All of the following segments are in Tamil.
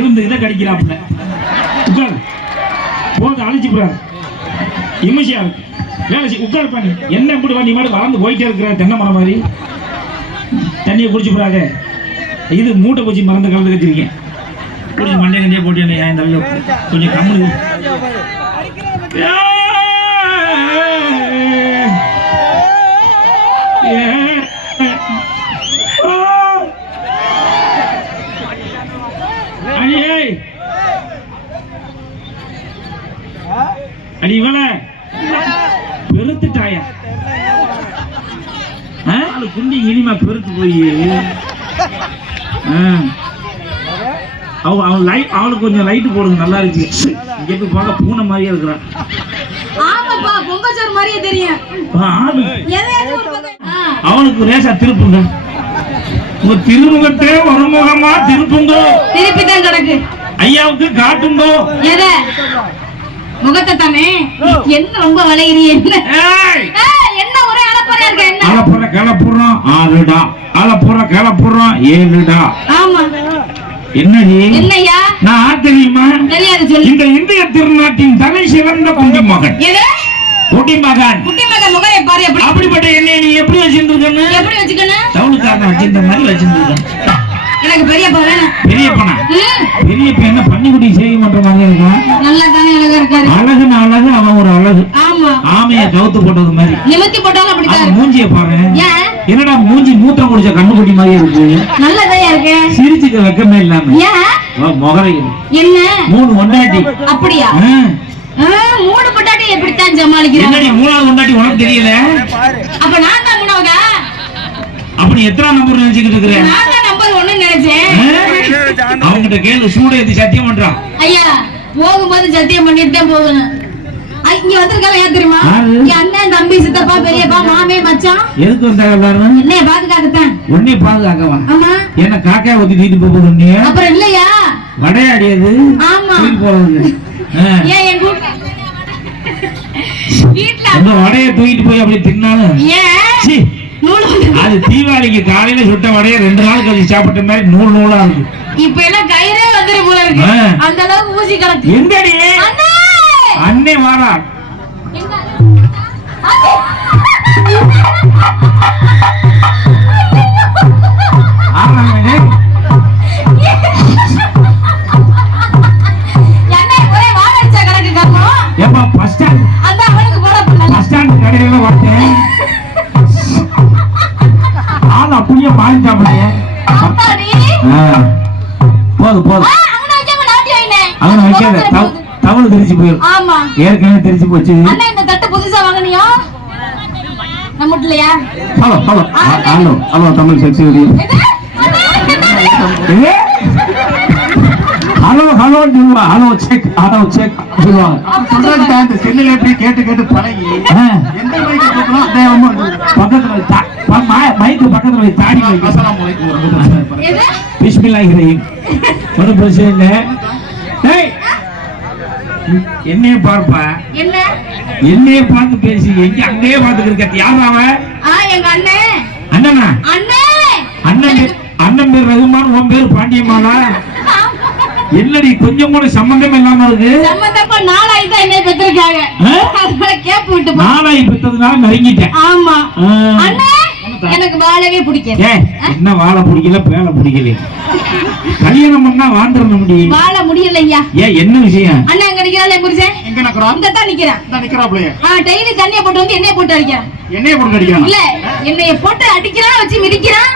விழுந்து இதை கடிக்கிறாப்புல. உட்கார் போது அழிச்சு போறாரு. இமிஷியா இருக்கு வேலை உட்கார் பண்ணி என்ன இப்படி வண்டி மாதிரி வளர்ந்து போயிட்டே இருக்கிற தென்னை மரம் மாதிரி. தண்ணியை குடிச்சு போறாங்க. இது மூட்டை பூச்சி மறந்து கலந்து வச்சிருக்கேன். குடிச்சு மண்டை கண்டியா போட்டு என்ன இந்த கொஞ்சம் கம்மு. அடி இவள பெருத்துட்டாயா குண்டி இனிமா பெருத்து போய் அவளுக்கு கொஞ்சம் லைட்டு போடுங்க. நல்லா இருக்கு. இங்க பார்க்க பூனை மாதிரியே இருக்கிறான். அவனுக்கு ரேசா திருப்புங்க. உங்க திருமுகத்தை ஒரு முகமா திருப்புங்க. திருப்பிதான் கிடக்கு. ஐயாவுக்கு காட்டுங்கோ. முகத்தை தானே என்ன ரொம்ப வளைகிறீ? என்ன ஒரே அலப்பறையா இருக்க? என்ன அலப்பறை கிளப்புறோம் 6டா, அலப்பறை கிளப்புறோம் 7டா. ஆமா என்னடி? என்னையா? நான் தெரியுமா? தெரியாது சொல்லு. இந்த இந்திய திருநாட்டின் தலை சிறந்த குடிமகன். எது குடிமகன்? குடிமகன் முகரை பாரு. அப்படிப்பட்ட என்னை நீ எப்படி வச்சிருக்கன்னு? எப்படி வச்சுக்கணும்? தவுளுக்காரன் வச்சிருந்த மாதிரி வச்சிருக்கேன். எனக்கு பெரியப்பா வேணும். பெரியப்பனா? பெரியப்பா என்ன பன்னிக்குட்டி சேவை பண்ற மாதிரி இருக்கா? நல்லா தானே அழகா இருக்காரு. அழகுன்னு அழகு. அவன் ஒரு அழகு. ஆமா ஆமைய கவுத்து போட்டது மாதிரி. நிமித்தி போட்டாலும் அப்படிதான். மூஞ்சிய பாரு. என்னடா மூஞ்சி மூத்திரம் குடிச்ச கண்ணுக்குட்டி மாதிரி இருக்கு. நல்லதா இருக்கு. சிரிச்சுக்க வெக்கமே இல்லாம. முகரை என்ன 3 கொண்டாட்டி. அப்படியா? 3 பொண்டாட்டி எப்படித்தான் சமாளிக்கிறேன்? என்னடி 3வது கொண்டாட்டி உனக்கு தெரியல? அப்ப நான் தான் 3வதா? அப்படி எத்தனை நம்பர் நினைச்சிட்டு இருக்கிறேன்? நான் தான் நம்பர் 1 நினைச்சேன். அவங்கிட்ட கேளு. சூட ஏத்தி சத்தியம் பண்றான். ஐயா போகும்போது சத்தியம் பண்ணிட்டு தான் போகணும். இங்க வந்திருக்காங்க யார் தெரியுமா? என் அண்ணன், தம்பி, சித்தப்பா, பெரியப்பா, மாமே, மச்சான். எதுக்கு வந்தாங்க எல்லாரும்? என்னைய பாதுகாக்கத்தான். உன்னை பாதுகாக்கவா? ஆமா. என்ன காக்கா ஊத்தி தீட்டு போகுது நீ? அப்புறம் இல்லையா வடையாடியது? ஆமா. போறது ஏன் என் வீட்டுல அந்த வடையை தூக்கிட்டு போய் அப்படி தின்னாலும் ஏன் அது தீபாவளிக்கு காலையில சுட்ட வடைய 2 நாள் கழிச்சு சாப்பிட்ட மாதிரி நூல் நூலா இருக்கு. இப்ப எல்லாம் கயிறே வந்துரு போல இருக்கு. அந்த அளவுக்கு ஊசி கலக்கு. எங்கடி அண்ணே வாரா? அப்படியே மாறிட்டா போதும் போதும். அவனை வைக்காத. தவறு தெரிச்சு போயிடும். ஏற்கனவே தெரிச்சு போச்சு. இந்த தட்டு புதுசா வாங்கினியோ? நம்மட்லையா? Hello hello hello hello Tamil செக்ஸி ஹலோ ஹலோ சொல்லுவா. ஹலோ செக் ஹலோ செக் சொல்லுவாங்க. சொல்றாங்க அந்த செல்லுல எப்படி கேட்டு கேட்டு பழகி எந்த மைக்கு போறோம் பக்கத்துல மைக்கு பக்கத்துல போய் தாடி வை. அஸ்ஸலாமு அலைக்கும். பிஸ்மில்லாஹிர் ரஹீம். ஒரு பிரச்சனை இல்ல. டேய் என்னைய பார்ப்பா. என்ன என்னைய பார்த்து பேசி எங்க அங்கேயே பார்த்துட்டு இருக்க? யார் அவன்? எங்க அண்ணன். அண்ணனா? அண்ணன் அண்ணன் பேர் ரகுமான், உன் பேர் பாண்டியம்மாளா? என்னடி கொஞ்சம் கூட சம்பந்தம் இல்லாம இருக்கு? சம்பந்தமா நாளாய் தான் என்ன பெற்றிருக்காங்க. அதனால கேப் விட்டு போ. நாளாய் பெற்றதுனால நெருங்கிட்டேன். ஆமா அண்ணே எனக்கு வாழவே பிடிக்கல. என்ன வாழ பிடிக்கல பேல பிடிக்கல? கல்யாணம் பண்ணா வாழ்ந்துட முடியும். வாழ முடியலையா? என்ன விஷயம்? அண்ணா அங்க நிக்கிறாளே புருஷன். எங்க நிக்கறோம்? இங்க தான் நிக்கறான். நான் நிக்கறாப்லயே. டெய்லி தண்ணிய போட்டு வந்து எண்ணெய போட்டு அடிக்கறான். எண்ணெய போட்டு அடிக்கறான்? இல்ல எண்ணெய போட்டு அடிக்கறான், வச்சு மிதிக்கறான்.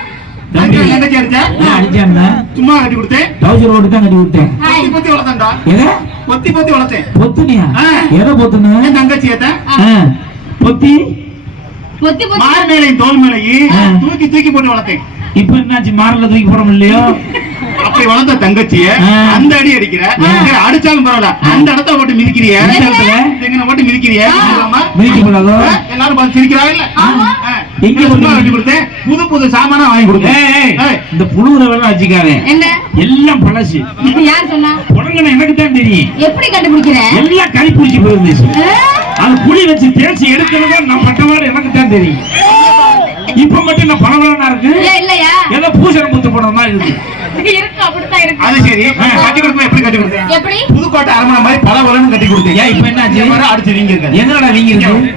என்ன கேர்ச்சா? அடிச்சானே. சும்மா கட்டி கொடுத்தேன். டவுசர் ஓட்டு தான் கட்டி கொடுத்தேன். பொத்தி வளர்த்தேன்டா. எது? பொத்தி வளர்த்தேன். பொத்துனியா? எதை பொத்துன? என் தங்கச்சியத்த. பொத்தி பொத்தி பொத்தி மார் மேலையும் தோல் மேலையும் தூக்கி தூக்கி போட்டு வளர்த்தேன். இப்ப என்னாச்சு? மார்ல தூக்கி போட முடியலையோ? அப்படி வளர்ந்த தங்கச்சிய அந்த அடி அடிக்கிற. அடிச்சாலும் பரவாயில்ல, அந்த இடத்த போட்டு மிதிக்கிறிய. எங்க போட்டு மிதிக்கிறிய? மிதிக்க கூடாதோ? எல்லாரும் பார்த்து சிரிக்கிறாங்க. இல்ல எங்க கட்டி கொடுத்தேன். புது புது சாமானா வாங்கி கொடுத்தேன். இந்த புழுவுற வேலை வச்சுக்காதே. எல்லாம் பழசு. யார் சொன்னா? உடனே எனக்கு தான் தெரியும். எப்படி கண்டுபிடிக்கிற? எல்லாம் கறி பூச்சி போயிருந்துச்சு. அது புளி வச்சு தேய்ச்சி எடுக்கிறதா நான் பட்டவாடு எனக்கு தான் தெரியும். இப்ப மட்டும் நான் பலவரனா இருக்கு. இல்லையா? ஏதோ பூசணம் புத்து போன மாதிரி இருக்கு. அது சரி, கட்டி கொடுத்தா எப்படி கட்டி கொடுத்தேன்? எப்படி? புதுக்கோட்டை அரண்மனை மாதிரி பல வளன்னு கட்டி கொடுத்தேன். ஏன் இப்ப என்ன ஆச்சு? அடுத்து வீங்க இருக்காது. என்னடா வீங்க இருக்கு?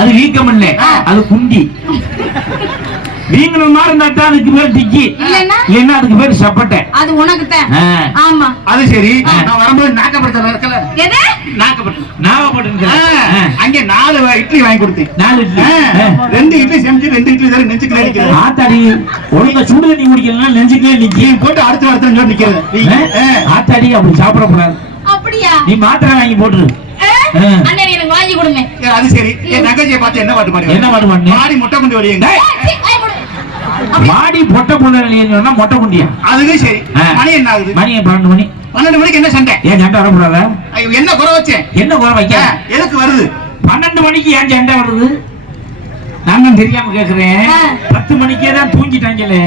அது வீக்கம் இல்ல, அது குண்டி. வீங்கின மாதிரி இருந்தா அதுக்கு பேர் டிக்கி, இல்லன்னா அதுக்கு பேர் சப்பட்டை. அது உனக்கு தான். ஆமா. அது சரி, நான் வரும்போது நாகப்பட்டினம் இருக்கல, எது? நாகப்பட்டினம் அங்க 4 இட்லி வாங்கி கொடுத்தேன். 4 இட்லி, 2 இட்லி செஞ்சு 2 இட்லி தர நெஞ்சுக்குள்ள நிக்கிறது. ஆத்தாடி ஒழுங்கா சுடு தண்ணி குடிக்கலாம், நெஞ்சுக்குள்ளே நிக்கி போட்டு அடுத்து சொல்லி நிக்கிறது. ஆத்தாடி அப்படி சாப்பிடக்கூடாது. அப்படியா? நீ மாத்திரை வாங்கி போட்டுரு. அண்ணே எனக்கு வாங்கி கொடுங்க. அது சரி, என் தங்கச்சியை பார்த்து என்ன பாட்டு பாடுவீங்க? என்ன பாட்டு பாடுனீங்க? மாடி முட்டை குண்டி வழியுங்க. மாடி பொட்டை பொண்ணு மொட்டை குண்டியா? அதுவும் சரி. மணி என்ன ஆகுது? மணி 12 மணி. 12 மணிக்கு என்ன சண்டை? ஏன் சண்டை வரக்கூடாதா? என்ன குறை வச்சேன்? என்ன குறை வைக்க? எதுக்கு வருது? 12 மணிக்கு ஏன் சண்டை வருது? நான் தெரியாம கேக்குறேன். 10 மணிக்கே தான் தூங்கிட்டாங்களே,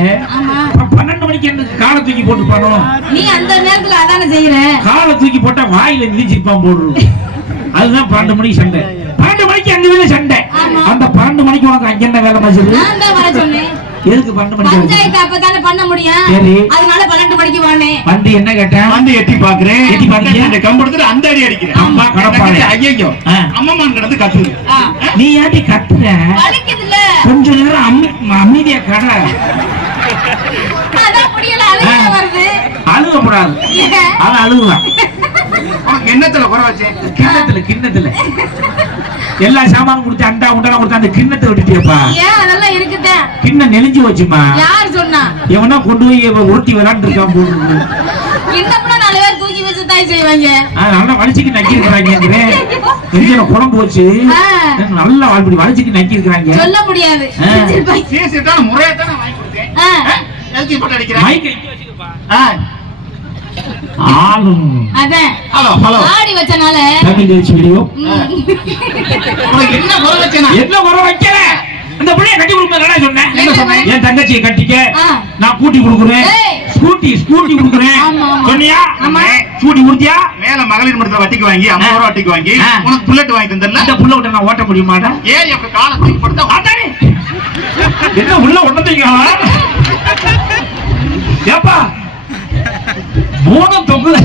12 மணிக்கு என்ன காலை தூக்கி போட்டு போனோம்? நீ அந்த நேரத்துல அதானே செய்யற. காலை தூக்கி போட்டா வாயில மிதிச்சிருப்பான் போடுறது. அதுதான் 12 மணிக்கு சண்டை. 12 மணிக்கு அங்க வேலை சண்டை. அந்த 12 மணிக்கு உனக்கு அங்க என்ன வேலை மசிது? நான் தான் வர சொன்னேன். எதுக்கு 12 மணிக்கு? பஞ்சாயத்து அப்பதானே பண்ண முடியும். சரி, அதனால 12 மணிக்கு வானே. வந்து என்ன கேட்டேன்? வந்து எட்டி பாக்குறேன். எட்டி பாக்குறேன், இந்த கம்பெடுத்து அந்த அடி அடிக்கிறேன். அம்மா கடப்பாளே, ஐயோ அம்மம்மான் கிடந்து கத்துது. நீ ஏட்டி கத்துற? வலிக்குதுல. கொஞ்ச நேரம் அமைதியா கட. அதான் முடியல, அழுக வருது. அழுகப்படாது, அது அழுகுதான். கிண்ணத்துல குறை வச்சேன். கிண்ணத்துல எல்லா சாமானும் கொடுத்து அண்டா உண்டா கொடுத்து அந்த கிண்ணத்தை விட்டுட்டியப்பா. ஏன் அதெல்லாம் இருக்குதா? கிண்ணம் நெளிஞ்சு வச்சுமா. யார் சொன்னா? எவனா கொண்டு போய் உருட்டி விளாண்டு இருக்கான் போட்டு. கிண்ணம்னா 4 பேர் தூக்கி வச்சு தாய் செய்வாங்க. நல்லா வலிச்சுக்கு நக்கி இருக்கிறாங்க. நெஞ்சில குழம்பு வச்சு நல்லா வாழ்படி வலிச்சுக்கு நக்கி இருக்கிறாங்க. சொல்ல முடியாது. முறையா தானே வாங்கி கொடுத்தேன். மைக் வச்சுக்கப்பா. ஆளும் அதான் ஹலோ ஹலோ ஆடி வச்சனால தமிழ் வீடியோ. என்ன குறை வச்சேனா? என்ன குறை வைக்கல? அந்த புள்ளைய கட்டி கொடுப்பதா சொன்னேன். என்ன சொன்னேன்? என் தங்கச்சியை கட்டிக்க நான் கூட்டி கொடுக்குறேன். ஸ்கூட்டி கொடுக்குறேன் சொன்னியா? ஸ்கூட்டி கொடுத்தியா? மேல மகளிர் மன்றத்துல வட்டிக்கு வாங்கி 50 ரூபா வட்டிக்கு வாங்கி உனக்கு புல்லட் வாங்கி தந்தல. அந்த புல்லட் நான் ஓட்ட முடியுமாடா? ஏன் அப்படி காலை தூக்கி போட்டா ஆட்டானே என்ன உள்ள ஒண்ணதீங்க? ஏப்பா மூணு தொகுல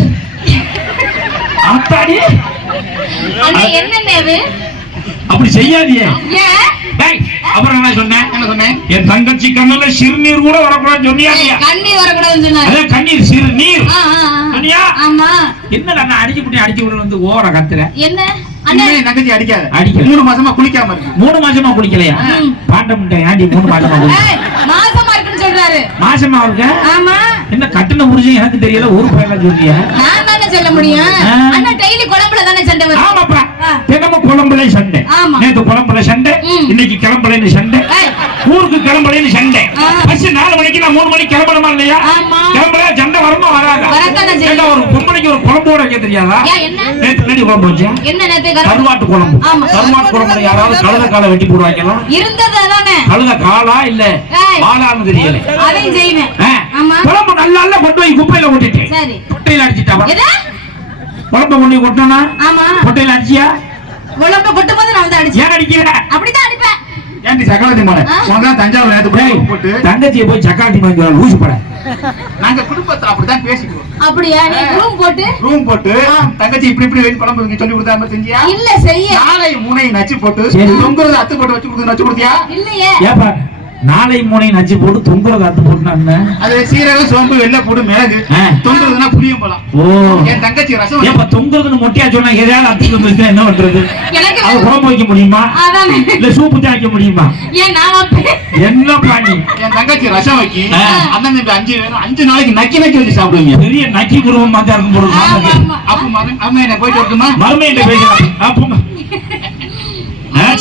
ஆத்தாடி அண்ணே என்னன்னே அப்படி செய்யாதீங்க. ஏன்? டேய் அப்புறம் என்ன சொன்னேன்? என் தங்கச்சி கண்ணுல சிறுநீர் கூட வரக்கூடாதுன்னு சொன்னியா? கண்ணீர் வரக்கூடாதுன்னு சொன்னாரு. அதான் கண்ணீர் சிறுநீர் சொன்னியா? ஆமா. என்னடா நான் அடிச்சு விட்டு வந்து ஓர கத்துற? என்ன அண்ணே நகச்சி அடிக்காத. 3 மாசமா குளிக்காம இருக்கு. 3 மாசமா குளிக்கலையா? பாண்டமுட்டை ஆண்டி 3 மாசமா மாசமா இருக்குன்னு சொல்றாரு. மாசமா இருக்க? ஆமா. என்ன கட்டண புரிஞ்சு எனக்கு தெரியல, ஒரு பையனா சொல்றியா? நான் தானே சொல்ல முடியும். அண்ணா டெய்லி குழம்புல தானே சண்டை வரும். ஆமாப்பா, தினமும் குழம்புல சண்டை. நேத்து குழம்புல சண்டை, இன்னைக்கு கிளம்பலைன்னு சண்டை, ஊருக்கு கிளம்பலைன்னு சண்டை. பஸ் 4 மணிக்கு நான் 3 மணிக்கு கிளம்பணுமா இல்லையா? கிளம்பல சண்டை வரணும் வராதா? ஒரு பொம்பளைக்கு ஒரு குழம்பு வைக்க தெரியாதா? நேத்து குழம்பு வச்சேன். என்ன நேத்து? கருவாட்டு குழம்பு. கருவாட்டு குழம்புல யாராவது கழுத காலை வெட்டி போடுவாங்களா? இருந்தது அதானே. கழுத காலா இல்ல வாளான்னு தெரியல. அதையும் செய்வேன். குழம்பு நல்லா கொண்டு போய் குப்பையில ஓட்டிட்டேன். சரி, குட்டையில அடிச்சிட்டாவா? குழம்பு கொண்டு கொட்டனா? ஆமா. குட்டையில அடிச்சியா? குழம்பு கொட்டும்போது நான் வந்து அடிச்சேன். ஏன் அடிக்கற? அப்படிதான் அடிப்பேன். ஏன்டி சக்கராத்தி மாலை? உனக்கு தஞ்சாவூர் நேத்து போட்டு தங்கச்சியை போய் சக்கராத்தி மாலை லூசு பட. நாங்க குடும்பத்தை அப்படிதான் பேசிக்குவோம். அப்படியே நீ ரூம் போட்டு தங்கச்சி இப்படி வெயிட் குழம்பு வைக்க சொல்லி கொடுத்தாம செஞ்சியா? இல்ல செய்ய. நாளை மூணை நச்சு போட்டு தொங்குறது அத்து போட்டு வச்சு கொடுத்தியா? இல்லையே. ஏப்பா நாளை மூணை நச்சு போட்டு தொங்குறது அத்து போட்டுனா அது சீரகம் சோம்பு வெள்ளை போடு மிளகு. தொங்குறதுனா புளியும் பழம். ஓ, என் தங்கச்சி ரசம். ஏப்பா தொங்குறதுன்னு மொட்டையா சொன்னா எதையாவது அத்து வந்து என்ன பண்றது? அது குழம்பு வைக்க முடியுமா? இல்ல சூப்பு தான் வைக்க முடியுமா? என்ன பாணி? என் தங்கச்சி ரசம் வைக்கி அண்ணன் 5 நாளைக்கு நக்கி வச்சு சாப்பிடுவீங்க. பெரிய நக்கி குருவம் மாதிரி இருக்கும் போடுறது. அப்ப அம்மா என்ன போயிட்டு வரட்டுமா? மருமையிட்ட பேசலாம்.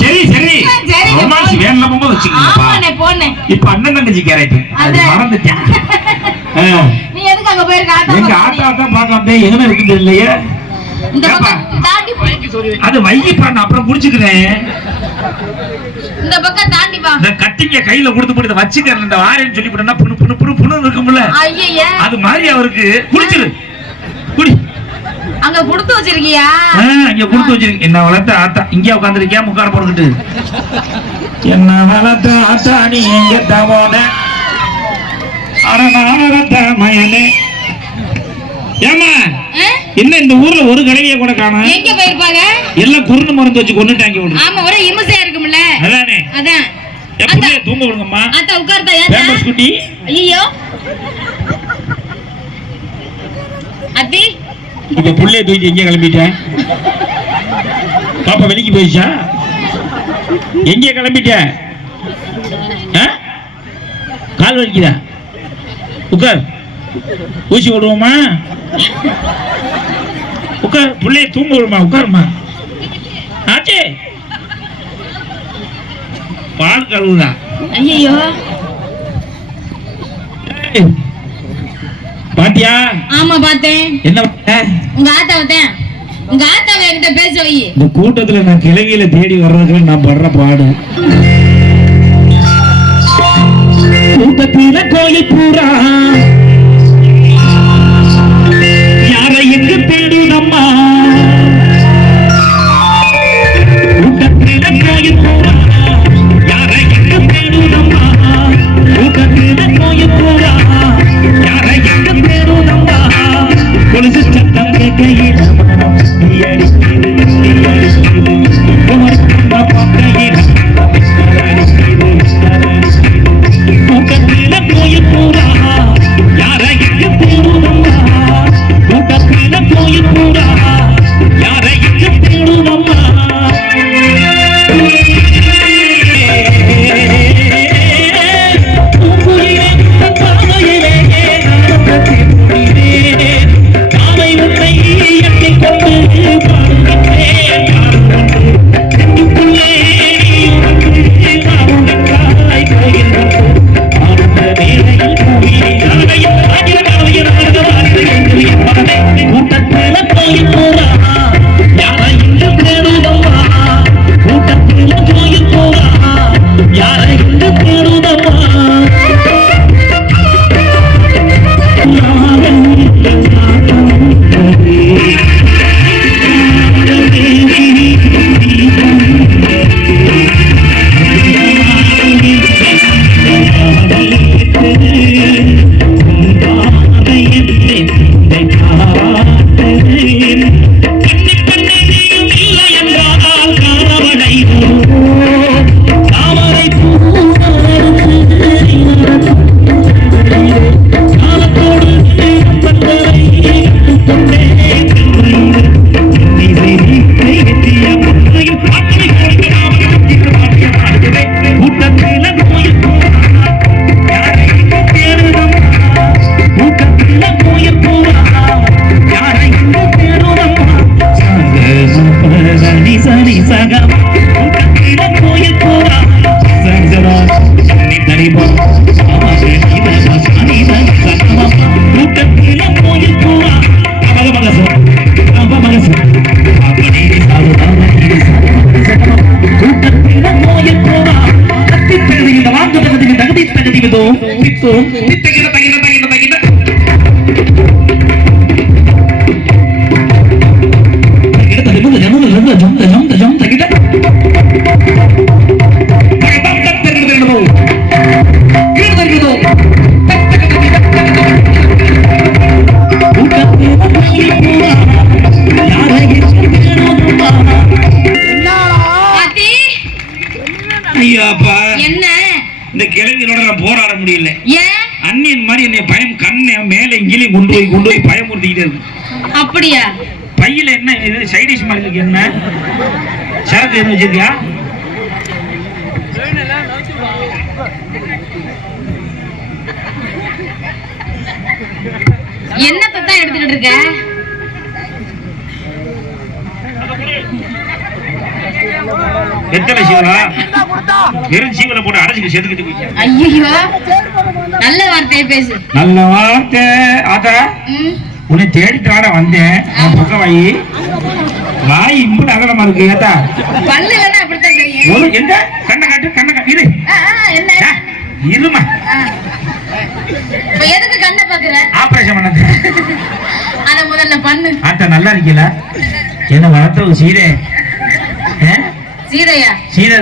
சரி சரி, ரொமான்ஸ் வேணும்னா போகும்போது வச்சுக்கோங்க. இப்ப அண்ணன் தங்கச்சி கேரக்டர் அது மறந்துட்டேன். நீ எதுக்கு அங்க போயிருக்க? எங்க ஆட்டா தான் பார்க்கலாம். எங்க இருக்குது இல்லையே? அது வைகிப்பா, நான் அப்புறம் முடிச்சுக்கிறேன். இந்த பக்கம் தாண்டி வா. இந்த கட்டிங்க கையில கொடுத்து போட்டு வச்சுக்கிறேன். இந்த வாரேன்னு சொல்லி போட்டா புணு புணு புணு புணு இருக்கும்ல, அது மாதிரி அவருக்கு குடிச்சிரு. குடி. அங்க குடுத்து வச்சிருக்கியா? இங்க குடுத்து வச்சிருக்கேன். என்ன வளர்த்த ஆத்தா இங்கே உட்காந்துருக்கியா? முக்காட போட்டுக்கிட்டு என்ன வளர்த்த ஆத்தா நீ எங்க தவோட மயனே ஏமா என்ன இந்த ஊர்ல ஒரு கடையில கூட காணோம்? எங்க போயிருப்பாங்க? எல்லாம் குருண மருந்து வச்சு கொன்னுட்டாங்க விடு. ஆமா ஒரே இம்சையா இருக்கும்ல. அதானே. அதான். ஏ புள்ளைய தூங்க விடுங்கம்மா. அத்த உட்கார்ந்தா ஏன்? ஃபேமஸ் குட்டி. ஐயோ. அத்தி. இப்ப புள்ளைய தூக்கி எங்க கிளம்பிட்ட? பாப்பா வெளிக்கு போயிச்சா? எங்க கிளம்பிட்ட? கால் வலிக்குதா? உட்கார். ஊசி விடுவோமா? உட்கார். புள்ளைய தூங்க விடுமா? உட்காருமா. ஆச்சே பால் கழுவுதா? ஐயோ பாத்தியா? ஆமா பார்த்தேன். என்ன பண்ண? உங்க ஆத்தாவத்தேன். உங்க ஆத்தாவை என்கிட்ட பேச வை. இந்த கூட்டத்துல நான் கிளவியில தேடி வர்றதுக்கு நான் படுற பாடு. கூட்டத்தில கோயில் பூரா யாரை எங்க தேடுதம்மா? கூட்டத்தில கோயில் பூரா யாரை எங்க தேடுதம்மா? கூட்டத்தில கோயில் பூரா யாரை எங்க தேடுதம்மா? கொலுசு சத்தம் கேட்கையில மனம் நீ அடிக்குது நீ அடிக்குது உமர்ந்த பக்கையில கூட்டத்தில கோயில் பூரா யாரை எங்க தேடுதம்மா? கூட்டத்தில கோயில் பூரா யாரை எங்க தேடுதம்மா? கூட்டத்தில கோயில் பூரா யாரை எங்க தேடுதம்மா? கூட்டத்தில கோயில் பூரா யாரை எங்க தேடுதம்மா? இந்த கிழவிகளோட நான் போராட முடியல. அண்ணியன் மாதிரி என்னை பயம் கண்ணை மேல இங்கிலையும் கொண்டு போய் பயமுறுத்திக்கிட்டே இருக்கு. அப்படியா? பையில என்ன இது சைடிஷ் மாதிரி இருக்கு? என்ன சரக்கு எதுவும் வச்சிருக்கியா? என்னத்தை தான் எடுத்துக்கிட்டு இருக்க? எத்தனை சீவலா? வெறும் சீவலை போட்டு அடைச்சிட்டு செதுக்கிட்டு. ஐயோ நல்ல வார்த்தையை பேசு. நல்ல வார்த்தை ஆத்தா. உன்னை தேடித்தாட வந்தேன். பக்கம் வாய் இம்பு அகலமா இருக்கு. ஏத்தா பல்லு இல்லைன்னா அப்படித்தான் தெரியும். எங்க கண்ணை காட்டு கண்ணை காட்டு. இது என்ன இருமா? இப்ப எதுக்கு கண்ணை பாக்குற? ஆபரேஷன் பண்ணது. அத முதல்ல பண்ணு. ஆத்தா நல்லா இருக்கீல? என்ன வளர்த்தது சீதை? சீதையா? சீதை.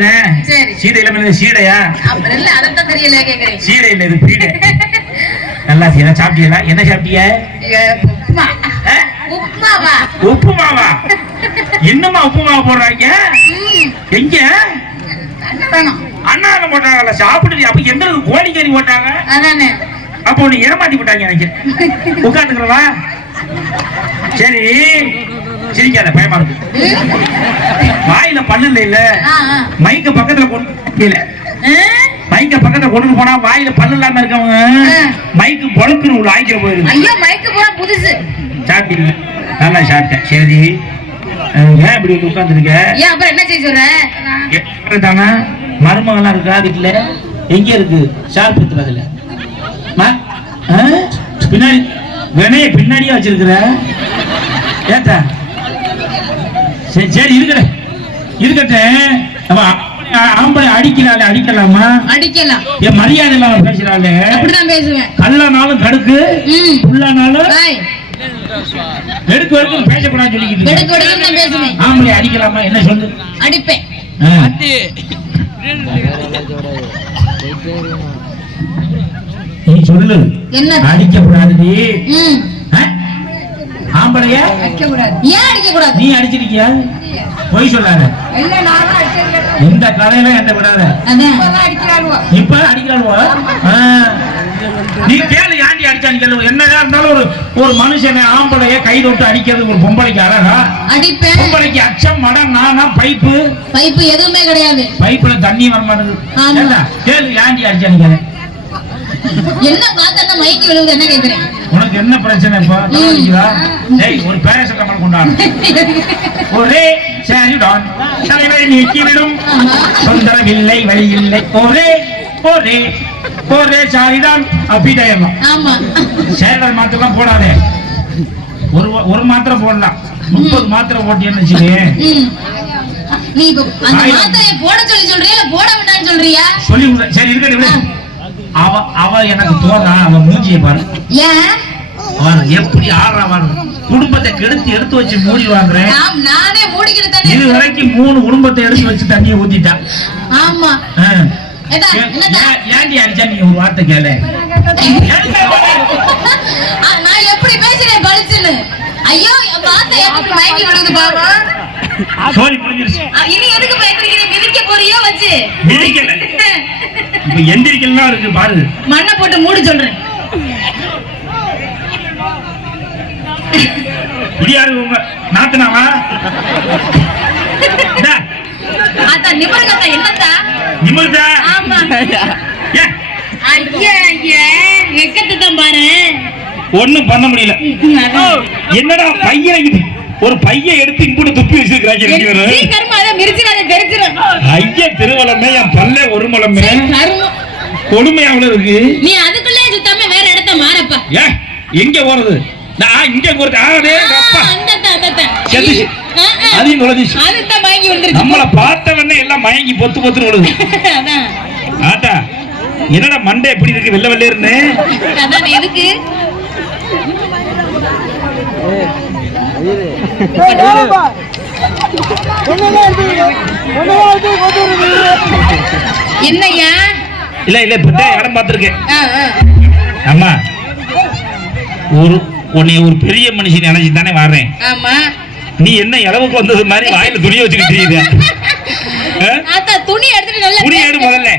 சரி. சீதை இல்லாம சீடையா? அப்புறம் இல்ல, அதத்தான் தெரியல கேக்குறேன். சீடை இல்ல, இது பீடை. நல்லா செய்ய சாப்பிட்டீங்களா? என்ன சாப்பிட்டீங்க? உப்புமாவா? என்னமா உப்புமாவா போடுறாங்க? எங்க அண்ணா போட்டாங்கல்ல சாப்பிட்டு? அப்ப எந்த கோழிக்கறி போட்டாங்க? அப்ப ஒண்ணு ஏமாத்தி போட்டாங்க நினைக்கிறேன். உட்காந்துக்கிறவா? சரி சிரிக்காத, பயமா இருக்கு. வாயில பல்லு இல்ல, மைக்க பக்கத்துல கொண்டு மைக்க பக்கத்துல கொண்டு போனா வாயில பல்லு இல்லாம இருக்கவங்க மைக்கு பொழுக்குன்னு உள்ள ஆய்க்கிற போயிருக்கு. ஐயோ மைக்கு போனா புதுசு. சாப்பிட்டீங்க? நல்லா சாப்பிட்டேன். சரி ஏன் இப்படி உட்கார்ந்துருக்க? ஏன் அப்புறம் என்ன செய்ய சொல்ற? மருமகெல்லாம் இருக்கா வீட்டுல? எங்க இருக்கு ஷார்ப் அதுல? பின்னாடி வினைய பின்னாடியே வச்சிருக்கிற ஏத்தா? சரி சரி இருக்கட்டும். ஆம்பளை அடிக்கலாமா? அடிக்கலாம். என் மரியாதை இல்லாம பேசுறாள். அப்படிதான் பேசுவேன். கல்லனாலும் கடுக்கு, புல்லானாலும் வெடுக்கு வெடுக்கு பேசக்கூடாது சொல்லிக்கிட்டு. வெடுக்கு வெடுக்கு நான் பேசுவேன். ஆம்பளை அடிக்கலாமா? என்ன சொல்லு? அடிப்பேன். நீ சொல்லு. என்ன அடிக்கக்கூடாது? ஆம்பளைய அடிக்கக்கூடாது. ஏன் அடிக்கக்கூடாது? நீ அடிச்சிருக்கியா? போய் சொல்லாத. இந்த கதையில என்ன விடாத. இப்ப அடிக்கிறாளுவா? நீ கேளு, ஏன்டி அடிச்சான்னு கேளு. என்னதான் இருந்தாலும் ஒரு மனுஷனை ஆம்பளைய கை தொட்டு அடிக்கிறது ஒரு பொம்பளைக்கு அழகா? அடிப்பேன். பொம்பளைக்கு அச்சம் மடம் நானா பைப்பு எதுவுமே கிடையாது. பைப்புல தண்ணி வரமாட்டேங்குது. கேளு, ஏன்டி அடிச்சான்னு கேளு. என்ன பார்த்தா மைக்கு விழுவுது? என்ன கேக்குறேன்? உனக்கு என்ன பிரச்சனை? ஒரு பேரசட்டமல் கொண்டாடு. ஒரே சரிதான் தலைவரை நீக்கிவிடும், தொந்தரவில்லை வழி இல்லை. ஒரே ஒரே ஒரே சாரிதான் அபிதயம். சேரல் மாத்திரம் போடாதே. ஒரு மாத்திரை போடலாம். 30 மாத்திரை போட்டியன்னு வச்சுக்கேன். நீ மாத்திரையை போட சொல்றியா போட வேண்டாம்னு சொல்றியா? சொல்லி சரி இருக்கட்டும். அவ எனக்கு தோணா. அவன் மூஞ்சியை பாரு. எப்படி ஆடுறான். குடும்பத்தை கெடுத்து எடுத்து வச்சு மூடி வாங்குறேன். இது வரைக்கும் 3 குடும்பத்தை எடுத்து வச்சு தண்ணியை ஊத்திட்டான். ஆமா ஏன்டி அடிச்சா? நீ ஒரு வார்த்தை கேளு. நான் எப்படி பேசுறேன் பளிச்சுன்னு? ஐயோ வார்த்தை எப்படி மயங்கி விடுது பாரு. சோரி புரிஞ்சிருச்சு. இனி எதுக்கு பயப்படுறீங்க? மிதிக்க போறியோ வச்சு? மிதிக்கல. இப்ப எந்திரிக்கலாம் இருக்கு பாரு. மண்ணை போட்டு மூடி சொல்றேன். இது யாரு? உங்க நாத்தனாவா? அத்தா நிமிர்கத்தா. என்னத்தா நிமிர்தா? ஆமா. ஐயா ஐயா வெக்கத்தை தான் பாரு. ஒண்ணும் பண்ண முடியல. என்னடா பையன் ஒரு பையன் எடுத்து இம்புட்டு துப்பி வச்சிருக்காங்க. ஐயா திருவலமே என் பல்ல ஒரு மலமே கொடுமையா இருக்கு. நீ அதுக்குள்ளே சுத்தாம வேற இடத்த மாறப்பா. எங்க போறது? நான் இங்க போறது. அதையும் நுழைஞ்சிச்சு. நம்மளை பார்த்தவனே எல்லாம் மயங்கி பொத்து பொத்துன்னு விடுது. ஆட்டா என்னடா மண்டை எப்படி இருக்கு? வெள்ள வெள்ளேன்னு எதுக்கு? என்னையா? இல்ல இடம் பார்த்திருக்கேன். ஆமா உன்னை ஒரு பெரிய மனுஷன் நினைச்சு தானே வர்றேன். ஆமா நீ என்ன அளவுக்கு வந்தது மாதிரி வாயில துணி வச்சுக்கிட்டு துணி எடுத்துட்டு துணி எடு முதல்ல.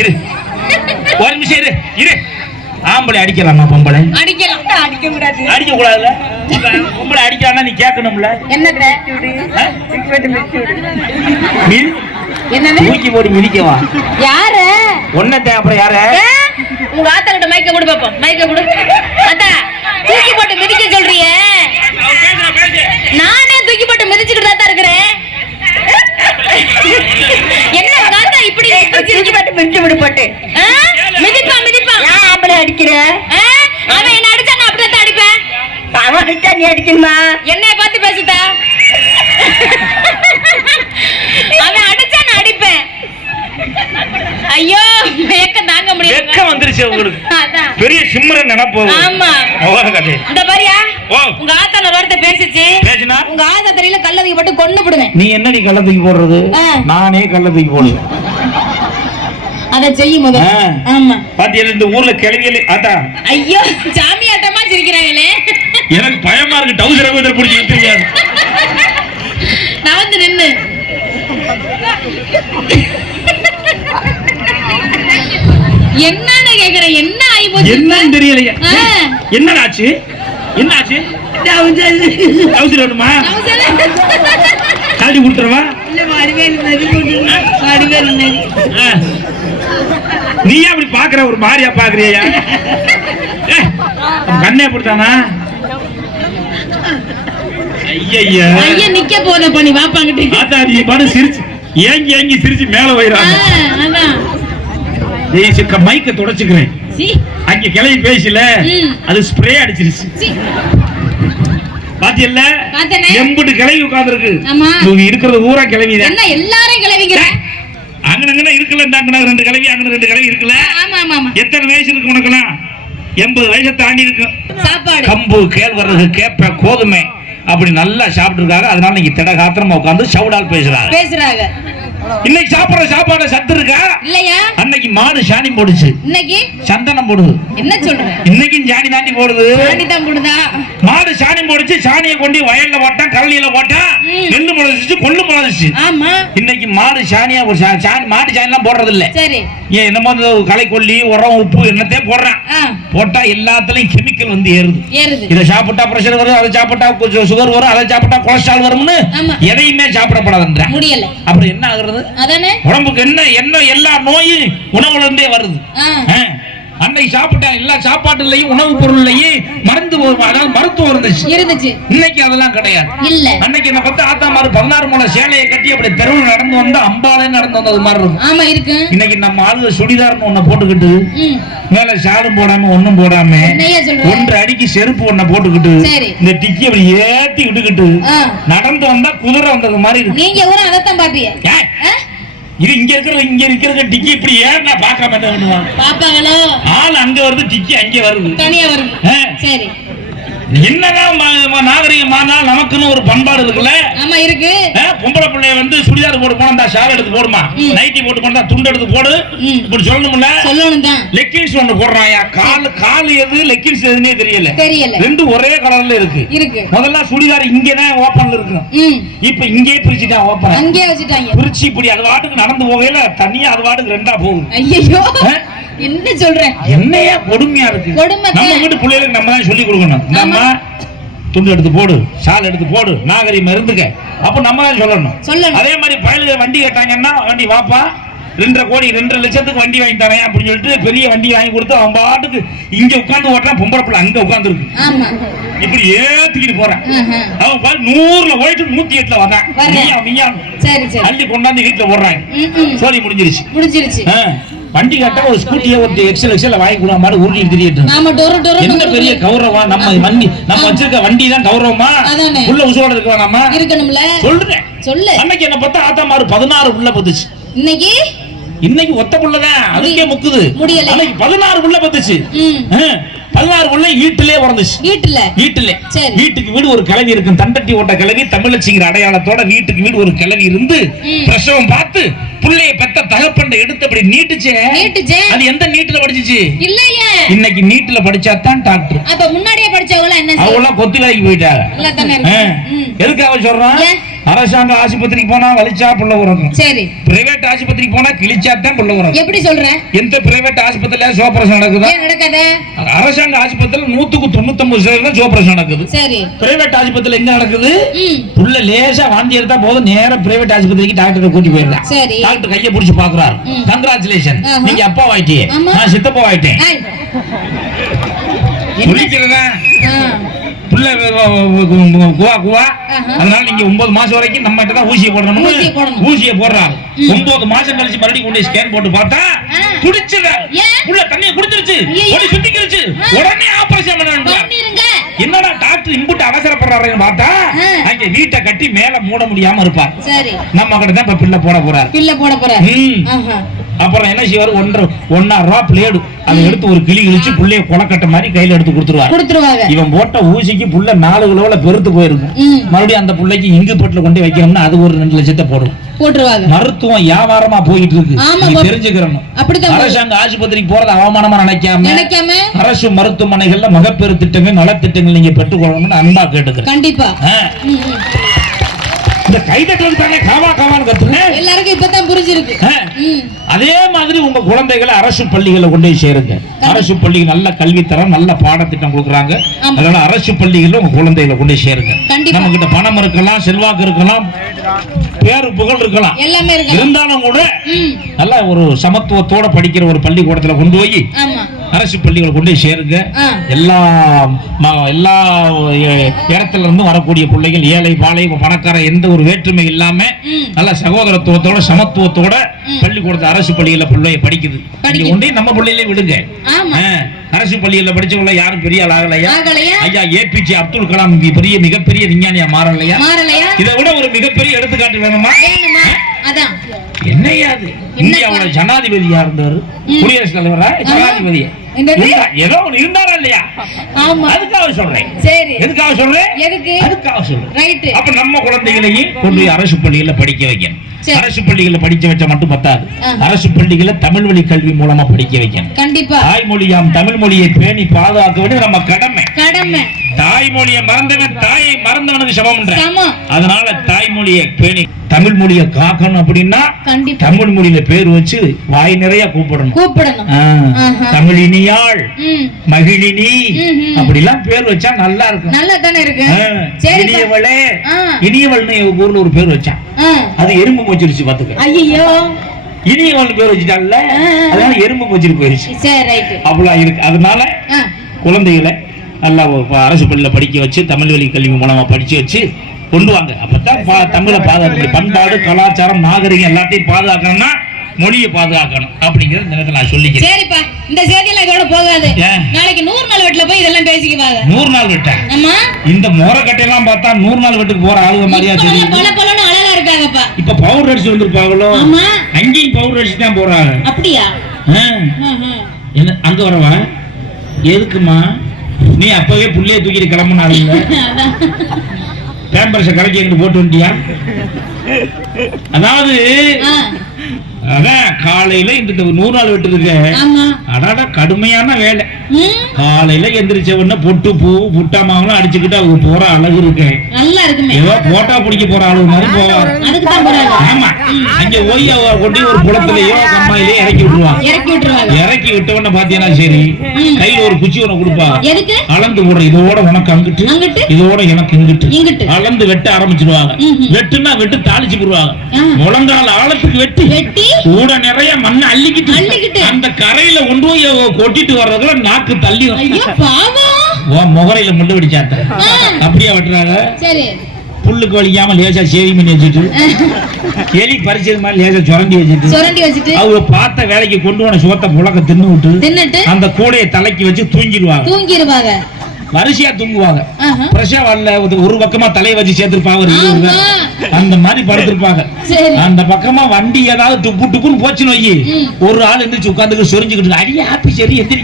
இரு ஒரு நிமிஷம் இரு. ஆம்பளை அடிக்கலாமா? பொம்பளை அடிக்கலாம். அடிக்க கூடாது. அடிக்க கூடாதுல? பொம்பளை அடிக்காம நீ கேட்கணும்ல. என்ன தூக்கி போட்டு மிதிக்கவா? யாரு ஒன்னத்தை? அப்புறம் யாரு? உங்க ஆத்தா கிட்ட மைக்க கொடு பாப்போம். மைக்க கொடு. அத்தா தூக்கி போட்டு மிதிக்க சொல்றிய? நானே தூக்கி போட்டு மிதிச்சுக்கிட்டு தான் இருக்கிறேன். என்ன ஆத்தா இப்படி தூக்கி போட்டு மிதிச்சு விடு போட்டு மிதிப்பா? ஏன் அப்படி அடிக்கிற? அவன் என்ன அடிச்சா நான் அப்படிதான் அடிப்பேன். அவன் அடிச்சா நீ அடிக்கணுமா? என்னைய பார்த்து பேசுதா? அவன் அடிச்சா நான் அடிப்பேன். ஐயோ வெக்கம் தாங்க முடியல. வெக்கம் வந்துருச்சு உங்களுக்கு. பெரிய சிம்மரன் நினைப்பு. ஆமா இந்த பாரியா உங்க ஆத்தா ஒரு வார்த்தை பேசிச்சு. பேசினா உங்க ஆத்தா தெரியல கல்ல தூக்கி போட்டு கொன்னு போடுவேன். நீ என்னடி கல்ல தூக்கி போடுறது? நானே கல்ல தூக்கி போடுவேன். அத செய்யும் போது. ஆமா பாத்தியா இந்த ஊர்ல கிளவியல ஆட்டா. ஐயோ சாமி ஆட்டமா சிரிக்கிறாங்களே. எனக்கு பயமா இருக்கு. டவுசர் கூட புடிச்சு விட்டுருங்க. நான் வந்து நின்னு என்னன்னு கேக்குறேன். என்ன ஆயி போச்சு? என்னன்னு தெரியலையா? என்னாச்சு? என்னாச்சு? டவுசர் வேணுமா? காட்டி கொடுத்துறவா? நீ அப்படி பாக்குற ஒரு மாதிரியா பாக்குறியா? கண்ணே அப்படித்தானா? ஐயா நிக்க போன பண்ணி வாப்பாங்கிட்டு அதான் நீ பாடு சிரிச்சு ஏங்கி ஏங்கி சிரிச்சு மேல போயிடாங்க. மைக்க தொடச்சுக்கிறேன். அங்க கிளவி பேசல, அது ஸ்ப்ரே அடிச்சிருச்சு. பாத்தியல்ல எம்புட்டு கிளவி உட்கார்ந்து இருக்கு. இருக்கிறது ஊரா கிளவி தான். என்ன எல்லாரும் கிளவிங்க? அங்கன இருக்குல்ல, அங்கன 2 கிளவி, அங்கன 2 கிளவி இருக்குல்ல. ஆமா ஆமா. எத்தனை வயசு இருக்கு உனக்குலாம்? 80 வயசை தாண்டி இருக்கு. சாப்பாடு கம்பு, கேழ்வரகு, கேப்ப, கோதுமை அப்படி நல்லா சாப்பிட்டு இருக்காங்க. அதனால நீங்க திட காத்திரமா உட்கார்ந்து சவுடால் பேசுறாங்க. இன்னைக்கு சாப்பிடுற சாப்பாடு சத்து இருக்கா இல்லையா? அன்னைக்கு மாடு சாணி போடுச்சு, இன்னைக்கு சந்தனம் போடுது. என்ன சொல்ற? இன்னைக்கு சாணி தாண்டி போடுது. சாணி தான் போடுதா? மாடு சாணி போடுச்சு. சாணியை கொண்டு வயல்ல போட்டா, கரளியில போட்டா, நெல்லு முளைச்சிச்சு, கொள்ளு முளைச்சிச்சு. ஆமா. இன்னைக்கு மாடு சாணியா மாட்டு சாணி எல்லாம் போடுறது இல்ல. சரி. ஏன் என்னமோ களை கொல்லி, உரம், உப்பு என்னத்தே போடுறான். போட்டா எல்லாத்துலயும் கெமிக்கல் வந்து ஏறுது. இதை சாப்பிட்டா பிரஷர் வரும், அதை சாப்பிட்டா சுகர் வரும், அதை சாப்பிட்டா கொலஸ்ட்ரால் வரும்னு எதையுமே சாப்பிடப்படாதுன்ற முடியல. அப்புறம் என்ன ஆகுறது? உடம்புக்கு என்ன எல்லா நோயும் உணவுல இருந்தே வருது. அன்னைக்கு சாப்பிட்டா எல்லா சாப்பாட்டுலயும் உணவு பொருள்லயும் மருத்துவம் இருந்துச்சு. இன்னைக்கு அதெல்லாம் கிடையாது. அன்னைக்கு என்ன பத்தி ஆத்தாமாரு 16 முளை சேலையை கட்டி அப்படி தெருவில் நடந்து வந்தா அம்பாலே நடந்து வந்தது மாதிரி இருக்கும். இன்னைக்கு நம்ம ஆளுங்க சுடிதார்னு ஒண்ணு போட்டுக்கிட்டு, மேல ஷாலும் போடாம ஒண்ணும் போடாம 1 அடிக்கு செருப்பு ஒண்ண போட்டுக்கிட்டு, இந்த டிக்கி அப்படி ஏத்தி விட்டுக்கிட்டு நடந்து வந்தா குதிரை வந்தது மாதிரி இருக்கு. நீங்க ஊரா அதத்தான் பாப்பீங்க. இது இங்க இருக்கிற டிக்கி இப்படி ஏன்னா பாக்காம என்ன பண்ணுவாங்க? பாப்பாங்களோ? ஆள் அங்க வருது, டிக்கி அங்க வருது, தனியா வருது. சரி, என்னதான் நாகரிகமானா நமக்குன்னு ஒரு பண்பாடு இருக்குல்ல. ஆமா இருக்கு. பொம்பளை பிள்ளைய வந்து சுடிதார் போட்டு போனா ஷால் எடுத்து போடுமா, நைட்டி போட்டு போனா துண்டு எடுத்து போடு, இப்படி சொல்லணும்ல. சொல்லணும் தான். லெக்கின்ஸ் ஒன்னு போடுறாயா, கால் எது லெக்கின்ஸ் எதுனே தெரியல. ரெண்டும் ஒரே கலர்ல இருக்கு. முதல்ல சுடிதார் இங்கதான் ஓபன்ல இருக்கு. இப்ப இங்கே பிரிச்சுட்டான், ஓபன் அங்கே வச்சுட்டாங்க. பிரிச்சு இப்படி அது வாட்டுக்கு நடந்து போகல, தனியா அது வாட்டுக்கு 2ஆ போகுது. ஐயோ என்ன சொல்றேன்? என்னையா கொடுமையா இருக்கு. நம்ம வீட்டு பிள்ளைகளுக்கு நம்ம தான் சொல்லி கொடுக்கணும். நம்ம துண்டு எடுத்து போடு, ஷால் எடுத்து போடு, நாகரிகம் இருந்துக்க, அப்ப நம்ம தான் சொல்லணும். அதே மாதிரி பயலுக்கு வண்டி கேட்டாங்கன்னா, வண்டி வாப்பா 2.5 கோடி 2.5 லட்சத்துக்கு வண்டி வாங்கி தரேன் அப்படின்னு சொல்லிட்டு பெரிய வண்டி வாங்கி கொடுத்து அவன் பாட்டுக்கு இங்க உட்கார்ந்து ஓட்டுறான். பொம்பளை பிள்ளை அங்க உட்கார்ந்து இருக்கு, இப்படி ஏத்திக்கிட்டு போறான். அவன் 100ல போயிட்டு 108ல வர்றான். அள்ளி கொண்டாந்து வீட்டுல போடுறாங்க. சோழி முடிஞ்சிருச்சு. வண்டி கட்ட ஒரு ஸ்கூட்டியை ஒரு எக்ஸல் வாங்கி கூட மாதிரி உருளி திரியிட்டு என்ன பெரிய கௌரவம். நம்ம வச்சிருக்க வண்டி தான் கௌரவமா? உள்ள உசோட இருக்க வேணாமா? சொல்றேன். அன்னைக்கு என்ன பார்த்தா ஆத்தாமாரு 16 உள்ள பத்துச்சு. இன்னைக்கு ஒத்த புள்ளதான், அதுக்கே முக்குது. அன்னைக்கு 16 உள்ள பத்துச்சு. 16 உள்ள வீட்டிலே பிறந்துச்சு. வீட்டுக்கு வீடு ஒரு கிழவி இருக்கும், தண்டட்டி ஓட்ட கிழவி, தமிழச்சிங்கிற அடையாளத்தோட வீட்டுக்கு வீடு ஒரு கிழவி இருந்து பிரசவம் பார்த்து புள்ளைய பெத்த தகப்பண்ட எடுத்து அப்படி நீட்டுச்சே. அது எந்த நீட்டுல படிச்சுச்சு? இல்லையே. இன்னைக்கு நீட்டுல படிச்சாதான் டாக்டர். அப்ப முன்னாடியே படிச்சவங்க என்ன? அவங்க கொத்தி வேலைக்கு போயிட்டாங்க. எதுக்காக சொல்றோம்? அரசாங்க ஆஸ்பத்திரிக்கு போனா வலிச்சா புள்ள உறங்கும். சரி. பிரைவேட் ஆஸ்பத்திரிக்கு போனா கிழிச்சாதான் புள்ள உறங்கும். எப்படி சொல்ற? எந்த பிரைவேட் ஆஸ்பத்திரியில சோப்ரேஷன் நடக்குதா? நடக்காதே. அரசாங்க ஆஸ்பத்திரியில 100% சோப்ரேஷன் நடக்குது. சரி. பிரைவேட் ஆஸ்பத்திரியில எங்க நடக்குது? புள்ள லேசா வாந்தி எடுத்தா போதும் நேரா பிரைவேட் ஆஸ்பத்திரிக்கு டாக்டரை கூட்டி போயிடலாம். சரி. டாக்டர் கையை பிடிச்சு பாக்குறாரு. கங்க்ராச்சுலேஷன், நீங்க அப்பா ஆயிட்டீங்க, நான் சித்தப்பா ஆயிட்டேன். சொல்லிக்கிறதா புள்ள குவா. அதனால நீங்க 9 மாசம் வரைக்கும் நம்ம கிட்ட தான் ஊசியை போடணும். ஊசியை போடுறாங்க. 9 மாசம் கழிச்சு மறுபடியும் கொண்டு ஸ்கேன் போட்டு பார்த்தா குடிச்சத புள்ள தண்ணியை குடிச்சிருச்சு, ஓடி சுத்திக்கிருச்சு. உடனே ஆபரேஷன் பண்ணணும். என்னடா டாக்டர் இம்புட்டு அவசரப்படுறாருன்னு பார்த்தா அங்க வீட்டை கட்டி மேல மூட முடியாம இருப்பார். நம்ம கிட்ட தான் இப்ப பிள்ளை போட போறாரு. அப்புறம் என்ன செய்வாரு? 1.5 ரூபா பிளேடு அதை எடுத்து ஒரு கிளி கிழிச்சு புள்ளைய கொலக்கட்ட மாதிரி கையில எடுத்து கொடுத்துருவாங்க. இவன் போட்ட ஊசிக்கு புள்ள 4 கிலோல பெருத்து போயிருக்கும். மறுபடியும் அந்த புள்ளைக்கு இங்கு பட்டில கொண்டு வைக்கணும்னா அது ஒரு 2 லட்சத்தை போடும். போட்டுருவாங்க. மருத்துவம் வியாபாரமா போயிட்டு இருக்கு, நீ தெரிஞ்சுக்கிறணும். அப்படிதான் அரசாங்க ஆஸ்பத்திரிக்கு போறது அவமானமா நினைக்காம அரசு மருத்துவமனைகள்ல மகப்பேறு திட்டங்கள் நலத்திட்டங்கள் நீங்க பெற்றுக்கொள்ளணும்னு அன்பா கேட்டுக்கிறேன். கண்டிப்பா. இந்த கைதட்டலுக்கு தானே காவா காவான்னு கத்துங்க, எல்லாருக்கும் இப்பதான் புரிஞ்சிருக்கு. அதே மாதிரி உங்க குழந்தைகளை அரசு பள்ளிகளை கொண்டு போய் சேருங்க. அரசு பள்ளிக்கு நல்ல கல்வி தரம், நல்ல பாடத்திட்டம் கொடுக்குறாங்க. அதனால அரசு பள்ளிகளில் உங்க குழந்தைகளை கொண்டு போய் சேருங்க. நம்ம கிட்ட பணம் இருக்கலாம், செல்வாக்கு இருக்கலாம், பேரு புகழ் இருக்கலாம், இருந்தாலும் கூட நல்ல ஒரு சமத்துவத்தோட படிக்கிற ஒரு பள்ளிக்கூடத்துல கொண்டு போய் அரசு பள்ளிகளை கொண்டு போய் சேருங்க. எல்லா இடத்துல இருந்தும் வரக்கூடிய பிள்ளைகள் ஏழை பாலை பணக்கார எந்த ஒரு வேற்றுமை இல்லாம நல்ல சகோதரத்துவத்தோட சமத்துவத்தோட பள்ளிக்கூடத்தை அரசு பள்ளியில பிள்ளைய படிக்குது. ஒன்றே நம்ம பிள்ளையிலே விடுங்க. அரசு பள்ளியில படிச்சவங்க யாரும் பெரிய ஆள் ஆகலையா? ஐயா ஏபிஜே அப்துல் கலாம் மிகப்பெரிய விஞ்ஞானியா மாறலையா? இதை விட ஒரு மிகப்பெரிய எடுத்துக்காட்டு வேணுமா? என்னையா இந்தியாவோட ஜனாதிபதியா இருந்தாரு, குடியரசுத் தலைவரா, ஜனாதிபதியா ஏதோ ஒண்ணு இருந்தாரா இல்லையா? அதுக்காக சொல்றேன். எதுக்காக சொல்றேன்? அதுக்காக சொல்றேன். அப்ப நம்ம குழந்தைகளையும் கொண்டு அரசு பள்ளியில படிக்க வைக்கணும். அரசு பள்ளிகளை படிக்க வச்சா மட்டும் பத்தாது, அரசு பள்ளிகளை தமிழ் வழி கல்வி மூலமா படிக்க வைக்கணும். கண்டிப்பா தாய்மொழியாம் தமிழ் மொழியை பேணி பாதுகாக்க வேண்டியது நம்ம கடமை. தாய்மொழியை மறந்தவன் தாயை மறந்தவனுக்கு சமம். அதனால தாய்மொழியை பேணி தமிழ் மொழியை காக்கணும். அப்படின்னா தமிழ் மொழியில பேர் வச்சு வாய் நிறைய கூப்பிடணும். தமிழினியாள், மகிழினி அப்படிலாம் பேர் வச்சா நல்லா இருக்கும். நல்லா தானே இருக்கு. இனியவளே, இனியவள்னு ஊர்ல ஒரு பேர் வச்சான், அது எறும்பு போச்சிருச்சு பாத்துக்க. ஐயோ, இனியவள் பேர் வச்சுட்டால, அதனால எறும்பு போச்சிட்டு போயிருச்சு. அப்படிலாம் இருக்கு. அதனால குழந்தைகளை நல்லா அரசு பள்ளியில படிக்க வச்சு தமிழ் வழி கல்வி மூலமா படிச்சு வச்சு கொண்டு வாங்க. அப்பதான் தமிழை பாதுகாக்கணும். பண்பாடு, கலாச்சாரம், நாகரிகம் எல்லாத்தையும் பாதுகாக்கணும்னா மொழியை பாதுகாக்கணும் அப்படிங்கறது இந்த நேரத்துல நான் சொல்லிக்கிறேன். சரிப்பா, இந்த செய்தியெல்லாம் இதோட போகாது. நாளைக்கு 100 நாள் வெட்டுல போய் இதெல்லாம் பேசிக்குவாங்க. 100 நாள் வெட்ட? ஆமா. இந்த மோரக்கட்டையெல்லாம் பார்த்தா 100 நாள் வெட்டுக்கு போற ஆளுங்க மாதிரியா தெரியும். பல அழகா இருக்காங்கப்பா. இப்ப பவுடர் அடிச்சு வந்திருப்பாங்களோ? ஆமா, அங்கேயும் பவுடர் அடிச்சு தான் போறாங்க. அப்படியா? என்ன அங்க வரவா? எதுக்குமா நீ அப்பவே புள்ளைய தூக்கிட்டு கிளம்புனாங்க? பேம்பர்ஸ கலக்கி எங்கிட்டு போட்டு வந்துட்டியா? அதாவது அதான் காலையில இந்த 100 நாள் வெட்டு இருக்கு, அடாடா கடுமையான வேலை. காலையில எந்திரிச்ச உடனே பொட்டு பூ புட்டாமாவெல்லாம் அடிச்சுக்கிட்டு அவங்க போற அழகு இருக்கு. ஏதோ போட்டா பிடிக்க போற அளவு மாதிரி போவாங்க. ஆமா, அங்க போய் கொண்டு ஒரு குளத்திலேயோ கம்மாயிலேயோ இறக்கி விட்டுருவாங்க. இறக்கி விட்ட உடனே பாத்தீங்கன்னா சரி, கையில ஒரு குச்சி ஒண்ணு கொடுப்பா, அளந்து போடுற. இதோட உனக்கு அங்கிட்டு, இதோட எனக்கு இங்கிட்டு அளந்து வெட்ட ஆரம்பிச்சிருவாங்க. வெட்டுனா வெட்டு தாளிச்சு போடுவாங்க. முழங்கால ஆழத்துக்கு வெட்டி கூட நிறைய மண்ணை அள்ளிக்கிட்டு அந்த கரையில கொண்டு போய் கொட்டிட்டு வர்றதுல நாக்கு தள்ளி முகரையில முள்ளு பிடிச்சாத்த. அப்படியே வெட்டுறாங்க. புல்லுக்கு வலிக்காம லேசா சேவி பண்ணி வச்சுட்டு, எலி பறிச்சது மாதிரி லேசா சுரண்டி வச்சுட்டு அவங்க பார்த்த வேலைக்கு கொண்டு போன சோத்த புழக்க தின்னு விட்டு அந்த கூடையை தலைக்கு வச்சு தூங்கிடுவாங்க. வரிசையா தூங்குவாங்க. பிரஷா வரல, ஒரு பக்கமா தலையை வச்சு சேர்த்திருப்பாங்க, அந்த மாதிரி படுத்திருப்பாங்க. அந்த பக்கமா வண்டி ஏதாவது டுப்பு டுப்புன்னு போச்சுன்னு வை, ஒரு ஆள் எந்திரிச்சு உட்கார்ந்து சொரிஞ்சுக்கிட்டு அடி ஆப்பி சரி எந்திரி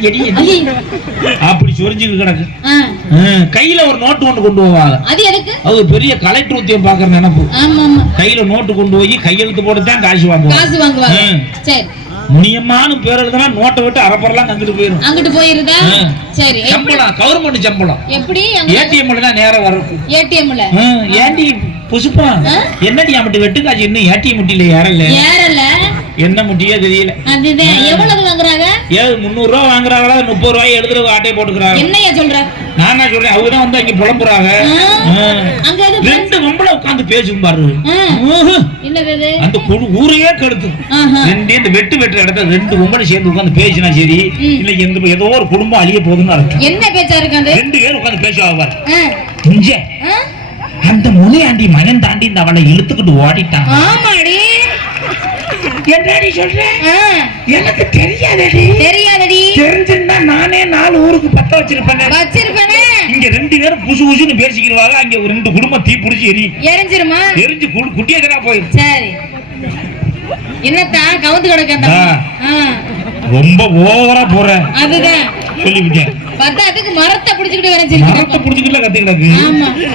அப்படி சொரிஞ்சுக்கிட்டு கிடக்கு. கையில ஒரு நோட்டு ஒன்று கொண்டு போவாங்க. அது பெரிய கலெக்டர் உத்தியம் பாக்குற நினைப்பு. கையில நோட்டு கொண்டு போய் கையெழுத்து போட்டுதான் காசு வாங்குவாங்க. முனியமான பேர் எழுதுனா நோட்டை விட்டு அரப்பரெல்லாம் அங்கிட்டு போயிருதா? சரி, சம்பளம் கவர்மெண்ட் சம்பளம் எப்படி? ஏடிஎம்ல தான் நேரம் வரும். ஏடிஎம்ல ஏண்டி புசுப்பா என்னடி அமட்டி வெட்டு காசு இன்னும் ஏடிஎம் முட்டில ஏறல என்ன முட்டியே தெரியல. அதுதான் எவ்வளவு வாங்குறாங்க? 300 ரூபாய் வாங்குறாங்களா? 30 ரூபாய் எழுதுற ஆட்டையை போட்டுக்கிறாங்க. என்னையா சொல்ற? நானா சொல்றேன், அவங்க தான் வந்து அங்க புலம்புறாங்க. ரெண்டு பொம்பளை உட்கார்ந்து பேசும் பாரு, அந்த ஊரையே கெடுத்து. இந்த வெட்டுற இடத்துல ரெண்டு பொம்பளை சேர்ந்து உட்கார்ந்து பேசினா சரி, இன்னைக்கு ஏதோ ஒரு குடும்பம் அழிய போகுதுன்னு அர்த்தம். என்ன பேச்சா இருக்கு? ரெண்டு பேரும் உட்கார்ந்து பேசுவாங்க. இங்க அந்த முனியாண்டி மகன் தாண்டி இந்த அவளை இழுத்துக்கிட்டு ஓடிட்டான். ஆமாடி, என்னடி சொல்ற? எனக்கு தெரியாதடி. தெரிஞ்சிருந்தா நானே 4 ஊருக்கு பத்த வச்சிருப்பேனே. இங்க ரெண்டு பேரும் புசு புசுன்னு பேசிக்கிறாங்க, அங்க ஒரு 2 குடும்பம் தீ பிடிச்சி எரிஞ்சிருமா? எரிஞ்சு குட்டியா போயிடும். சரி, என்னத்தான் கவுந்து கிடக்க ரொம்ப ஓவரா போற. அதுதான் சொல்லிவிட்டேன். பத்தாத்துக்கு மரத்தை பிடிச்சிக்கிட்டு கத்துக்கிட்டு.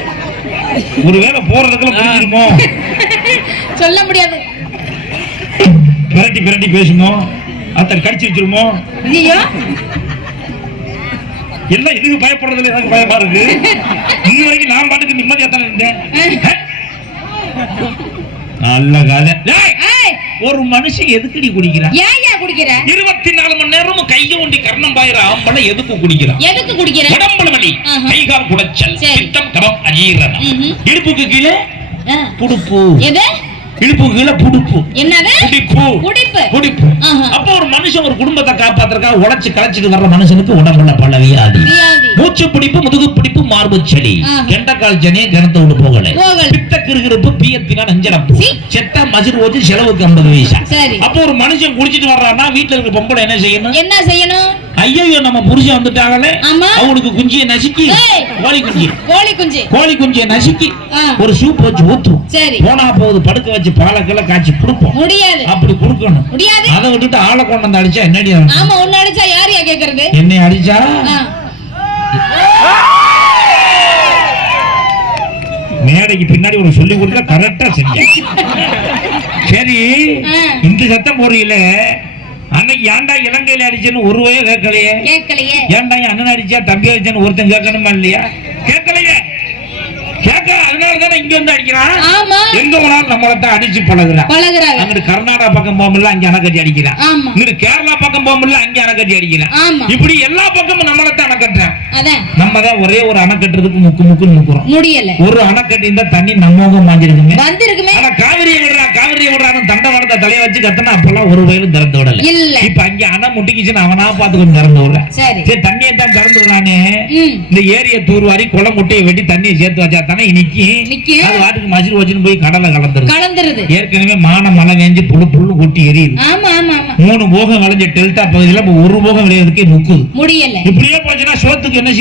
ஒருவேளை போறதுக்குள்ள புரிஞ்சிருமோ? சொல்ல முடியாது. பிரட்டி பிரட்டி பேசுமோ அத்தனை கடிச்சு வச்சிருமோ. ஐயோ எல்லாம் இதுக்கு பயப்படுறதுல எனக்கு பயமா இருக்கு. இன்ன வரைக்கும் நான் பாட்டுக்கு நிம்மதியா தானே இருந்தேன். நல்ல கதை. ஒரு மனுஷன் எதுக்கு நீ குடிக்கிறான்? ஏன் குடிக்கிற? 24 மணி நேரமும் கைய ஒண்டி கர்ணம் பாயிர ஆம்பளை எதுக்கு குடிக்கிறான்? எதுக்கு குடிக்கிற? உடம்புல வலி, கைகால் குடைச்சல், பித்தம் கபம் அஜீரணம், இடுப்புக்கு கீழே புடுப்பு. எது? இடுப்புக்கு கீழே புடுப்பு. என்னது? புடிப்பு. புடிப்பு. புடிப்பு. அப்ப ஒரு மனுஷன் ஒரு குடும்பத்தை காப்பாத்துறதுக்காக உழைச்சு களைச்சிட்டு வர்ற மனுஷனுக்கு உடம்புல பல வியாதி. மூச்சு பிடிப்பு, முதுகு பிடிப்பு, மார்பு சளி, கெண்டக்கால் சனி, கிணத்தை விட்டு போகல, பித்த கிருகிருப்பு, பியத்தினா நஞ்சனப்பு, செத்த மசிர் ஓச்சு, செலவுக்கு 50 பைசா. அப்ப ஒரு மனுஷன் குடிச்சிட்டு வர்றான்னா வீட்டுல இருக்க பொம்பளை என்ன செய்யணும்? என்ன செய்யணும்? ஐயோ நம்ம புருஷன் வந்துட்டாங்களே, அவனுக்கு குஞ்சியை நசுக்கி, கோழி குஞ்சியை நசுக்கி ஒரு சூப் வச்சு ஊத்தும். போனா போகுது படுக்க வச்சு பாலக்கெல்லாம் காய்ச்சி கொடுப்போம். முடியாது, அப்படி கொடுக்கணும். முடியாது. அதை விட்டுட்டு ஆளை கொண்டு வந்து அடிச்சா என்னடி? ஆமா, ஒன்னு அடிச்சா யாரையா கேக்குறது? என்னை அடிச்சா மேடைக்கு பின்னாடி ஒரு சொல்லி கொடுத்தா கரெக்டா செஞ்ச. சரி, இந்த சத்தம் போறீல அன்னைக்கு ஏன்டா இலங்கையில அடிச்சேன்னு ஒரு வய கேட்கலையே. ஏன்டா அண்ணன் அடிச்சா தம்பி அடிச்சேன்னு ஒருத்தன் கேட்கணுமா இல்லையா? கேட்கலையே. கேட்க அதனாலதானே இங்க வந்து அடிக்கிறான். எங்க போனாலும் நம்மளத்தான் அடிச்சு பழகுறான். அங்கிட்டு கர்நாடகா பக்கம் போகல அங்க அணைக்கட்டி அடிக்கிறான். இங்கிட்டு கேரளா பக்கம் போகல அங்க அணைக்கட்டி அடிக்கிறான். இப்படி எல்லா பக்கமும் நம்மளத்தான் அணைக்கட்டுறான். நம்ம தான் ஒரே ஒரு அணை கட்டுறதுக்கு முக்குன்னு முக்குறோம். முடியல. ஒரு அணை கட்டி இருந்தா தண்ணி நம்ம மாஞ்சிருக்குமே. ஆனா காவிரியை விடுறான்னு தண்டவாளத்தை தலைய வச்சு கட்டினா அப்பெல்லாம் ஒரு வயலும் திறந்து விடல. இப்ப அங்க அணை முட்டிக்குச்சுன்னு அவனா பார்த்து கொஞ்சம் திறந்து விடுறான். சரி, தண்ணியை தான் திறந்து விடுறானே. இந்த ஏரியை தூர்வாரி குளம் முட்டையை வெட்டி தண்ணியை சேர்த்து வச்சா தானே இன்னைக்கு அது வாட்டுக்கு மசிறு வச்சுன்னு போய் கடலை கலந்துருது. ஏற்கனவே மான மழை வேஞ்சு புல்லு கொட்டி எரியுது. 3 போகம் விளைஞ்ச டெல்டா பகுதியில ஒரு போகம் விளையாடுறதுக்கே முக்குது. முடியல. இப்படியே போச்சுன்னா சோத்துக்கு என்ன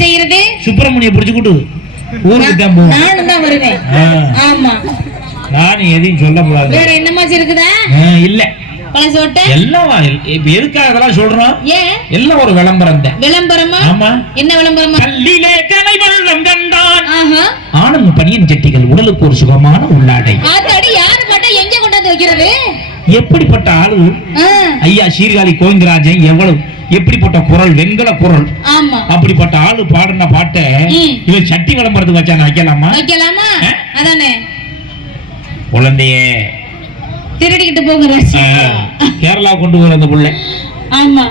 செய்யறது? சுப்பிரமணிய பிடிச்சுக்கிட்டு ஊருக்கு தான் போகும். நானும் தான் வருவேன். நானும் எதையும் சொல்ல கூடாது. வேற என்ன மாதிரி இருக்குதா? இல்ல எல்லாம் எதுக்காக இதெல்லாம் சொல்றோம்? எல்லாம் ஒரு விளம்பரம் தான். விளம்பரமா? ஆமா. என்ன விளம்பரமா? கல்லிலே கனை வெள்ளம் கண்டான் ஆனந்த பனியன் செட்டிகள் உடலுக்கு ஒரு சுகமான உள்ளாடை. அதடி யாரு கட்ட எங்க கொண்டாந்து வைக்கிறது? எப்படிப்பட்ட ஆளு ஐயா சீர்காழி கோவிந்தராஜன் எவ்வளவு எப்படிப்பட்ட குரல், வெண்கல குரல். ஆமா, அப்படிப்பட்ட ஆளு பாடின பாட்டை இவன் சட்டி விளம்பரத்துக்கு வச்சாங்க. வைக்கலாமா? அதானே குழந்தைய திருடிக்கிட்டு போகிற கேரளா கொண்டு போற அந்த புள்ளை. ஆமா,